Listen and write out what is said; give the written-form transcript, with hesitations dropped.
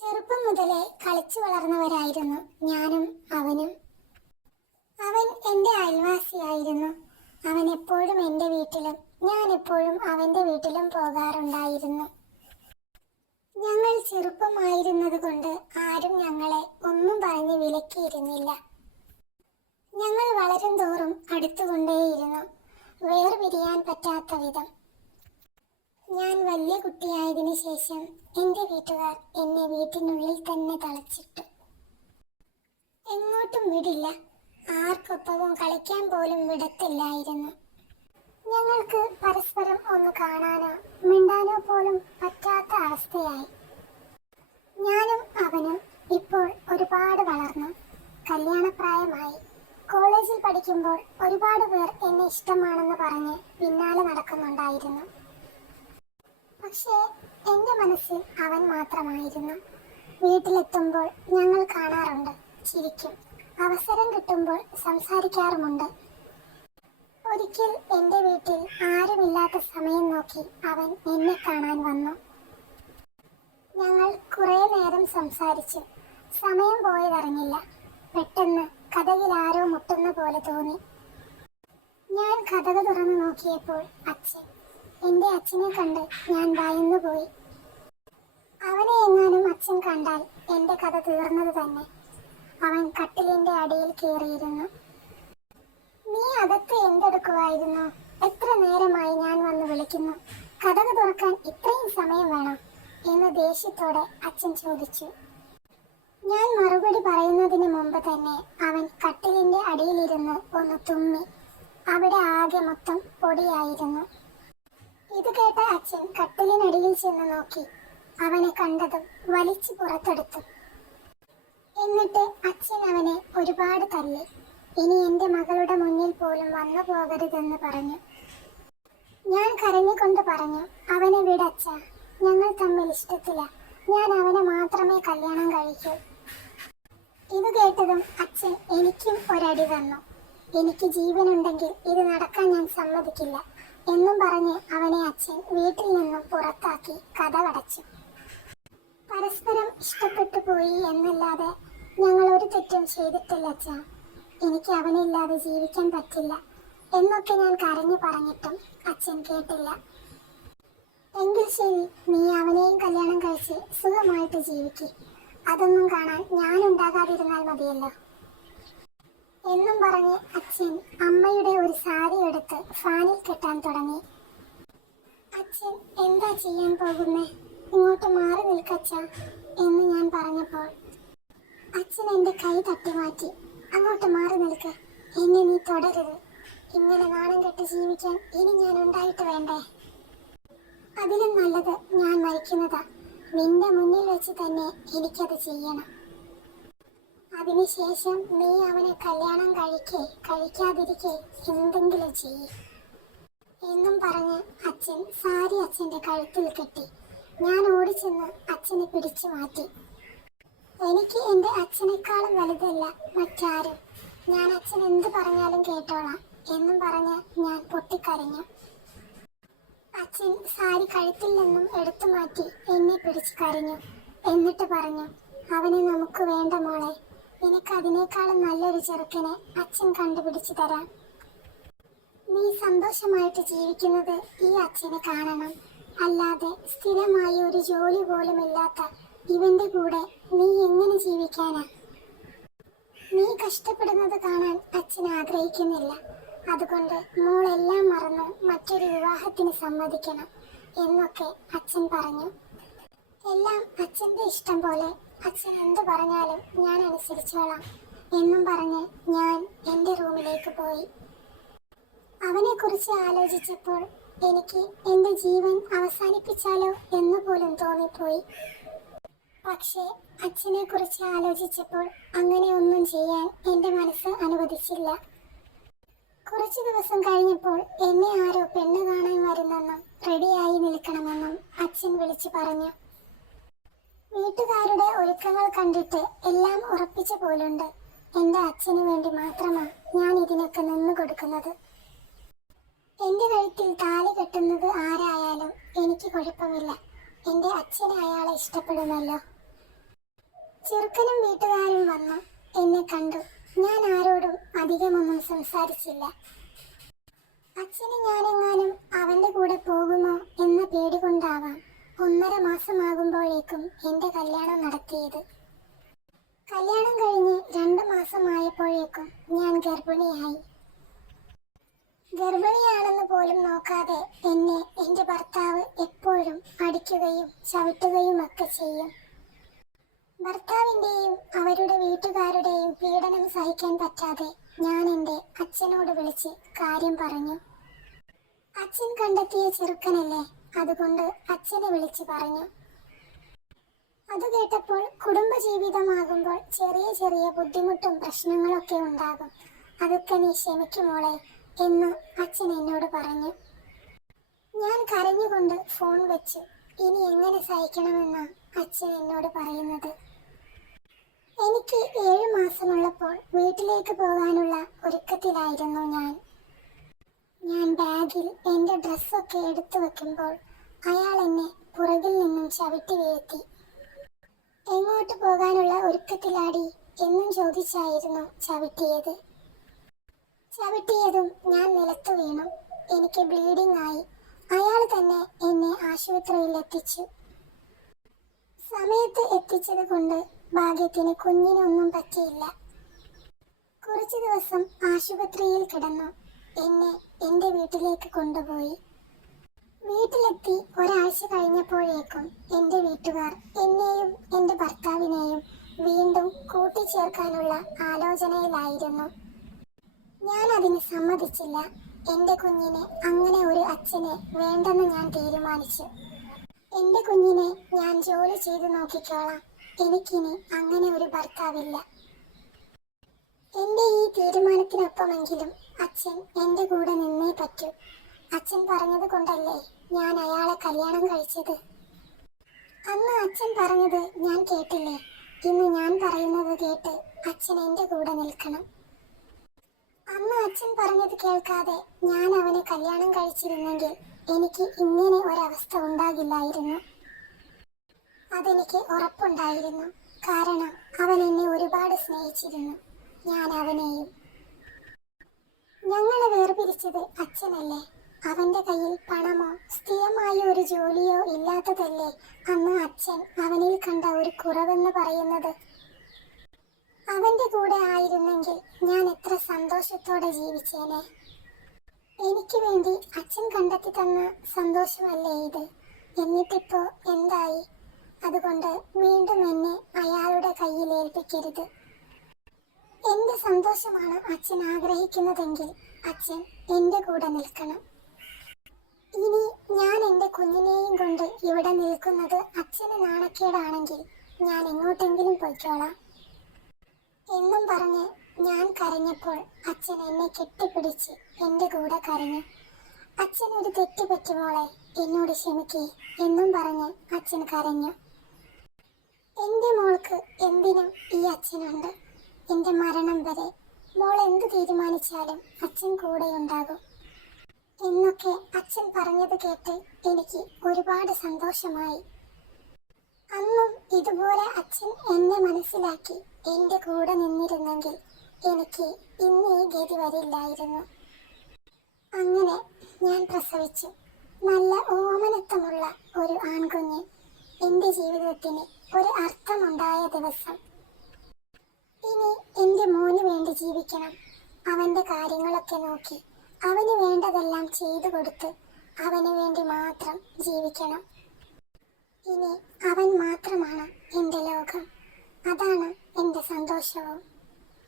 ചെറുപ്പം മുതലേ കളിച്ചു വളർന്നവരായിരുന്നു ഞാനും അവനും. അവൻ എൻ്റെ അയൽവാസിയായിരുന്നു. അവൻ എപ്പോഴും എൻ്റെ വീട്ടിലും ഞാൻ എപ്പോഴും അവൻ്റെ വീട്ടിലും പോകാറുണ്ടായിരുന്നു. ഞങ്ങൾ ചെറുപ്പമായിരുന്നത് കൊണ്ട് ആരും ഞങ്ങളെ ഒന്നും പറഞ്ഞ് വിലക്കിയിരുന്നില്ല. ഞങ്ങൾ വളരും തോറും അടുത്തുകൊണ്ടേയിരുന്നു, വേർപിരിയാൻ പറ്റാത്ത വിധം. ഞാൻ വലിയ കുട്ടിയായതിനു ശേഷം എൻ്റെ വീട്ടുകാർ എന്നെ വീട്ടിനുള്ളിൽ തന്നെ തളച്ചിട്ടു. എങ്ങോട്ടും വിടില്ല, ആർക്കൊപ്പവും കളിക്കാൻ പോലും വിടത്തില്ലായിരുന്നു. ഞങ്ങൾക്ക് പരസ്പരം ഒന്ന് കാണാനോ മിണ്ടാനോ പോലും പറ്റാത്ത അവസ്ഥയായി. ഞാനും അവനും ഇപ്പോൾ ഒരുപാട് വളർന്നു, കല്യാണപ്രായമായി. കോളേജിൽ പഠിക്കുമ്പോൾ ഒരുപാട് പേർ എന്നെ ഇഷ്ടമാണെന്ന് പറഞ്ഞ് പിന്നാലെ നടക്കുന്നുണ്ടായിരുന്നു. പക്ഷേ എൻ്റെ മനസ്സിൽ അവൻ മാത്രമായിരുന്നു. വീട്ടിലെത്തുമ്പോൾ ഞങ്ങൾ കാണാറുണ്ട്, ചിരിക്കും, അവസരം കിട്ടുമ്പോൾ സംസാരിക്കാറുമുണ്ട്. ഒരിക്കൽ എൻ്റെ വീട്ടിൽ ആരുമില്ലാത്ത സമയം നോക്കി അവൻ എന്നെ കാണാൻ വന്നു. ഞങ്ങൾ കുറേ നേരം സംസാരിച്ചു. സമയം പോയതറിഞ്ഞില്ല. പെട്ടെന്ന് കതകിൽ ആരോ മുട്ടുന്ന പോലെ തോന്നി. ഞാൻ കതക് തുറന്നു നോക്കിയപ്പോൾ അച്ഛൻ. എൻ്റെ അച്ഛനെ കണ്ട് ഞാൻ ഭയന്നുപോയി. അവനെ എങ്ങാനും അച്ഛൻ കണ്ടാൽ എൻ്റെ കഥ തീർന്നത് തന്നെ. അവൻ കട്ടിലിൻ്റെ അടിയിൽ കയറിയിരുന്നു. നീ അകത്ത് എന്തെടുക്കുമായിരുന്നു? എത്ര നേരമായി ഞാൻ വന്ന് വിളിക്കുന്നു, കതക് തുറക്കാൻ ഇത്രയും സമയം വേണം എന്ന് ദേഷ്യത്തോടെ അച്ഛൻ ചോദിച്ചു. ഞാൻ മറുപടി പറയുന്നതിന് മുമ്പ് തന്നെ അവൻ കട്ടിലിൻ്റെ അടിയിലിരുന്ന് ഒന്ന് തുമ്മി. അവിടെ ആകെ മൊത്തം പൊടിയായിരുന്നു. ഇത് കേട്ട അച്ഛൻ കട്ടിലിനടിയിൽ ചെന്ന് നോക്കി. അവനെ കണ്ടതും വലിച്ചു പുറത്തെടുത്തു. എന്നിട്ട് അച്ഛൻ അവനെ ഒരുപാട് തല്ലി. ഇനി എൻ്റെ മകളുടെ മുന്നിൽ പോലും വന്നു പോകരുതെന്ന് പറഞ്ഞു. ഞാൻ കരഞ്ഞുകൊണ്ട് പറഞ്ഞു, അവനെ വിടച്ച, ഞങ്ങൾ തമ്മിൽ ഇഷ്ടത്തില്ല, ഞാൻ അവനെ മാത്രമേ കല്യാണം കഴിക്കൂ. ഇത് കേട്ടതും അച്ഛൻ എനിക്കും ഒരടി തന്നു. എനിക്ക് ജീവനുണ്ടെങ്കിൽ ഇത് നടക്കാൻ ഞാൻ സമ്മതിക്കില്ല എന്നും പറഞ്ഞ് അവനെ അച്ഛൻ വീട്ടിൽ നിന്നും പുറത്താക്കി കതകടച്ചു. പരസ്പരം ഇഷ്ടപ്പെട്ടു പോയി എന്നല്ലാതെ ഞങ്ങൾ ഒരു തെറ്റും ചെയ്തിട്ടില്ല അച്ഛാ. എനിക്ക് അവനില്ലാതെ ജീവിക്കാൻ പറ്റില്ല എന്നൊക്കെ ഞാൻ കരഞ്ഞു പറഞ്ഞിട്ടും അച്ഛൻ കേട്ടില്ല. എങ്കിൽ ശരി, നീ അവനെയും കല്യാണം കഴിച്ച് സുഖമായിട്ട് ജീവിക്ക്. അതൊന്നും കാണാൻ ഞാൻ ഉണ്ടാകാതിരുന്നാൽ മതിയല്ലോ എന്നും പറഞ്ഞ് അച്ഛൻ അമ്മയുടെ ഒരു സാരി എടുത്ത് ഫാനിൽ കെട്ടാൻ തുടങ്ങി. അച്ഛൻ എന്താ ചെയ്യാൻ പോകുന്നേ? ഇങ്ങോട്ട് മാറി നിൽക്കച്ച എന്ന് ഞാൻ പറഞ്ഞപ്പോൾ അച്ഛൻ എൻ്റെ കൈ തട്ടി മാറ്റി. അങ്ങോട്ട് മാറി നിൽക്ക്, എന്നെ നീ തുടരുത്. ഇങ്ങനെ നാണം കെട്ട് ജീവിക്കാൻ ഇനി ഞാൻ ഉണ്ടായിട്ട് വേണ്ടേ? അതിലും നല്ലത് ഞാൻ മരിക്കുന്നതാ. നിന്റെ മുന്നിൽ വെച്ച് തന്നെ എനിക്കത് ചെയ്യണം. അതിനുശേഷം നീ അവനെ കല്യാണം കഴിക്കാതിരിക്കെ എന്തെങ്കിലും ചെയ്യ് എന്നും പറഞ്ഞ് അച്ഛൻ സാരി അച്ഛൻ്റെ കഴുത്തിൽ കെട്ടി. ഞാൻ ഓടിച്ചെന്ന് അച്ഛനെ പിടിച്ചു മാറ്റി. എനിക്ക് എൻ്റെ അച്ഛനേക്കാളും വലുതല്ല മറ്റാരും. ഞാൻ അച്ഛൻ എന്ത് പറഞ്ഞാലും കേട്ടോളാം എന്നും പറഞ്ഞ് ഞാൻ പൊട്ടിക്കരഞ്ഞു. അച്ഛൻ സാരി കഴുത്തിൽ നിന്നും എടുത്തു മാറ്റി എന്നെ പിടിച്ചു കരഞ്ഞു. എന്നിട്ട് പറഞ്ഞു, അവനെ നമുക്ക് വേണ്ട മോളെ, നിനക്ക് അതിനേക്കാളും നല്ലൊരു ചെറുക്കനെ അച്ഛൻ കണ്ടുപിടിച്ചു തരാം. നീ സന്തോഷമായിട്ട് ജീവിക്കുന്നത് ഈ അച്ഛനെ കാണണം. അല്ലാതെ സ്ഥിരമായി ഒരു ജോലി പോലും ഇല്ലാത്ത ഇവന്റെ കൂടെ നീ എങ്ങനെ ജീവിക്കാനാ? നീ കഷ്ടപ്പെടുന്നത് കാണാൻ അച്ഛൻ ആഗ്രഹിക്കുന്നില്ല. അതുകൊണ്ട് മോളെല്ലാം മറന്ന് മറ്റൊരു വിവാഹത്തിന് സമ്മതിക്കണം എന്നൊക്കെ അച്ഛൻ പറഞ്ഞു. എല്ലാം അച്ഛൻ്റെ ഇഷ്ടം പോലെ, അച്ഛൻ എന്ത് പറഞ്ഞാലും ഞാൻ അനുസരിച്ചോളാം എന്നും പറഞ്ഞ് ഞാൻ എൻ്റെ റൂമിലേക്ക് പോയി. അവനെക്കുറിച്ച് ആലോചിച്ചപ്പോൾ എനിക്ക് എൻ്റെ ജീവൻ അവസാനിപ്പിച്ചാലോ എന്ന് പോലും തോന്നിപ്പോയി. പക്ഷേ അച്ഛനെ കുറിച്ച് ആലോചിച്ചപ്പോൾ അങ്ങനെ ഒന്നും ചെയ്യാൻ എൻ്റെ മനസ്സ് അനുവദിച്ചില്ല. കുറച്ചു ദിവസം കഴിഞ്ഞപ്പോൾ എന്നെ ആരോ പെണ്ണ് കാണാൻ വരുന്നെന്നും റെഡിയായി നിൽക്കണമെന്നും അച്ഛൻ വിളിച്ചു പറഞ്ഞു. വീട്ടുകാരുടെ ഒരുക്കങ്ങൾ കണ്ടിട്ട് എല്ലാം ഉറപ്പിച്ച പോലുണ്ട്. എൻ്റെ അച്ഛന് വേണ്ടി മാത്രമാണ് ഞാൻ ഇതിനൊക്കെ നിന്നു കൊടുക്കുന്നത്. എൻ്റെ കഴുത്തിൽ താലി കെട്ടുന്നത് ആരായാലും എനിക്ക് കുഴപ്പമില്ല. എൻ്റെ അച്ഛൻ അയാളെ ഇഷ്ടപ്പെടുമല്ലോ. ചെറുക്കനും വീട്ടുകാരും വന്നു എന്നെ കണ്ടു. ഞാൻ ആരോടും അധികമൊന്നും സംസാരിച്ചില്ല. അച്ഛന് ഞാനെങ്ങാനും അവന്റെ കൂടെ പോകുമോ എന്ന പേടി കൊണ്ടാവാം 1.5 മാസമാകുമ്പോഴേക്കും എന്റെ കല്യാണം നടത്തിയത്. കല്യാണം കഴിഞ്ഞ് 2 മാസമായപ്പോഴേക്കും ഞാൻ ഗർഭിണിയായി. ഗർഭിണിയാണെന്ന് പോലും നോക്കാതെ എന്നെ എന്റെ ഭർത്താവ് എപ്പോഴും അടിക്കുകയും ചവിട്ടുകയും ഒക്കെ ചെയ്യും. ഭർത്താവിന്റെയും അവരുടെ വീട്ടുകാരുടെയും പീഡനം സഹിക്കാൻ പറ്റാതെ ഞാൻ എൻ്റെ അച്ഛനോട് വിളിച്ച് കാര്യം പറഞ്ഞു. അച്ഛൻ കണ്ടെത്തിയ ചെറുക്കനല്ലേ, അതുകൊണ്ട് അച്ഛനെ വിളിച്ച് പറഞ്ഞു. അത് കേട്ടപ്പോൾ കുടുംബജീവിതമാകുമ്പോൾ ചെറിയ ചെറിയ ബുദ്ധിമുട്ടും പ്രശ്നങ്ങളൊക്കെ ഉണ്ടാകും, അതൊക്കെ നീ ക്ഷമിക്കുമോളെ എന്ന് അച്ഛൻ എന്നോട് പറഞ്ഞു. ഞാൻ കരഞ്ഞുകൊണ്ട് ഫോൺ വെച്ചു. ഇനി എങ്ങനെ സഹിക്കണമെന്നാ അച്ഛൻ എന്നോട് പറയുന്നത്. എനിക്ക് 7 മാസമുള്ളപ്പോൾ വീട്ടിലേക്ക് പോകാനുള്ള ഒരുക്കത്തിലായിരുന്നു ഞാൻ ബാഗിൽ എൻ്റെ ഡ്രസ്സൊക്കെ എടുത്തു വെക്കുമ്പോൾ അയാൾ എന്നെ പുറകിൽ നിന്നും ചവിട്ടി വീഴ്ത്തി. എങ്ങോട്ട് പോകാനുള്ള ഒരുക്കത്തിലാടി എന്നും ചോദിച്ചായിരുന്നു ചവിട്ടിയത്. ചവിട്ടിയതും ഞാൻ നിലത്തു വീണു. എനിക്ക് ബ്ലീഡിംഗ് ആയി. അയാൾ തന്നെ എന്നെ ആശുപത്രിയിൽ എത്തിച്ചു. സമയത്ത് എത്തിച്ചത് കൊണ്ട് ഭാഗ്യത്തിന് കുഞ്ഞിനൊന്നും പറ്റിയില്ല. കുറച്ചു ദിവസം ആശുപത്രിയിൽ കിടന്നു. എന്നെ എൻ്റെ വീട്ടിലേക്ക് കൊണ്ടുപോയി. വീട്ടിലെത്തി ഒരാഴ്ച കഴിഞ്ഞപ്പോഴേക്കും എൻ്റെ വീട്ടുകാർ എന്നെയും എൻ്റെ ഭർത്താവിനെയും വീണ്ടും കൂട്ടിച്ചേർക്കാനുള്ള ആലോചനയിലായിരുന്നു. ഞാൻ അതിന് സമ്മതിച്ചില്ല. എൻ്റെ കുഞ്ഞിന് അങ്ങനെ ഒരു അച്ഛനെ വേണ്ടെന്ന് ഞാൻ തീരുമാനിച്ചു. എൻ്റെ കുഞ്ഞിനെ ഞാൻ ജോലി ചെയ്ത് നോക്കിക്കോളാം. എനിക്കിനി അങ്ങനെ ഒരു ഭർത്താവില്ല. എൻ്റെ ഈ തീരുമാനത്തിനൊപ്പമെങ്കിലും അച്ഛൻ എൻ്റെ കൂടെ നിന്നേ പറ്റൂ. അച്ഛൻ പറഞ്ഞത് കൊണ്ടല്ലേ ഞാൻ അയാളെ കല്യാണം കഴിച്ചത്. അന്ന് അച്ഛൻ പറഞ്ഞത് ഞാൻ കേട്ടില്ലേ? ഇന്ന് ഞാൻ പറയുന്നത് കേട്ട് അച്ഛൻ എൻ്റെ കൂടെ നിൽക്കണം. അന്ന് അച്ഛൻ പറഞ്ഞത് കേൾക്കാതെ ഞാൻ അവനെ കല്യാണം കഴിച്ചിരുന്നെങ്കിൽ എനിക്ക് ഇങ്ങനെ ഒരവസ്ഥ ഉണ്ടാകില്ലായിരുന്നു. അതെനിക്ക് ഉറപ്പുണ്ടായിരുന്നു. കാരണം അവൻ എന്നെ ഒരുപാട് സ്നേഹിച്ചിരുന്നു, ഞാൻ അവനെയും. ഞങ്ങളെ വേർപിരിച്ചത് അച്ഛനല്ലേ. അവന്റെ കയ്യിൽ പണമോ സ്ഥിരമായ ഒരു ജോലിയോ ഇല്ലാത്തതല്ലേ അന്ന് അച്ഛൻ അവനിൽ കണ്ട ഒരു കുറവെന്ന് പറയുന്നത്. അവന്റെ കൂടെ ആയിരുന്നെങ്കിൽ ഞാൻ എത്ര സന്തോഷത്തോടെ ജീവിച്ചേനെ. എനിക്ക് വേണ്ടി അച്ഛൻ കണ്ടെത്തി തന്ന സന്തോഷമല്ലേ ഇത്. എന്നിട്ടിപ്പോ എന്തായി? അതുകൊണ്ട് വീണ്ടും എന്നെ അയാളുടെ കയ്യിൽ ഏൽപ്പിക്കരുത്. എന്റെ സന്തോഷമാണ് അച്ഛൻ ആഗ്രഹിക്കുന്നതെങ്കിൽ അച്ഛൻ എൻ്റെ കൂടെ നിൽക്കണം. ഇനി ഞാൻ എൻ്റെ കുഞ്ഞിനെയും കൊണ്ട് ഇവിടെ നിൽക്കുന്നത് അച്ഛന് നാണക്കേടാണെങ്കിൽ ഞാൻ എങ്ങോട്ടെങ്കിലും പോയിക്കോളാം എന്നും പറഞ്ഞ് ഞാൻ കരഞ്ഞപ്പോൾ അച്ഛൻ എന്നെ കെട്ടിപ്പിടിച്ച് എൻ്റെ കൂടെ കരഞ്ഞു. അച്ഛൻ ഒരു തെറ്റ് പറ്റുമോളെ, എന്നോട് ക്ഷമിക്കേ എന്നും പറഞ്ഞ് അച്ഛൻ കരഞ്ഞു. എൻ്റെ മോൾക്ക് എന്തിനും ഈ അച്ഛനുണ്ട്. എൻ്റെ മരണം വരെ മോൾ എന്ത് തീരുമാനിച്ചാലും അച്ഛൻ കൂടെയുണ്ടാകും എന്നൊക്കെ അച്ഛൻ പറഞ്ഞത് കേട്ട് എനിക്ക് ഒരുപാട് സന്തോഷമായി. അന്നും ഇതുപോലെ അച്ഛൻ എന്നെ മനസ്സിലാക്കി എൻ്റെ കൂടെ നിന്നിരുന്നെങ്കിൽ എനിക്ക് ഇന്ന് ഈ ഗതി വരില്ലായിരുന്നു. അങ്ങനെ ഞാൻ പ്രസവിച്ചു. നല്ല ഓമനത്വമുള്ള ഒരു ആൺകുഞ്ഞ്. എൻ്റെ ജീവിതത്തിന് ഒരു അർത്ഥമുണ്ടായ ദിവസം. ഇനി എൻ്റെ മോന് വേണ്ടി ജീവിക്കണം. അവൻ്റെ കാര്യങ്ങളൊക്കെ നോക്കി അവന് വേണ്ടതെല്ലാം ചെയ്തു കൊടുത്ത് അവന് വേണ്ടി മാത്രം ജീവിക്കണം. ഇനി അവൻ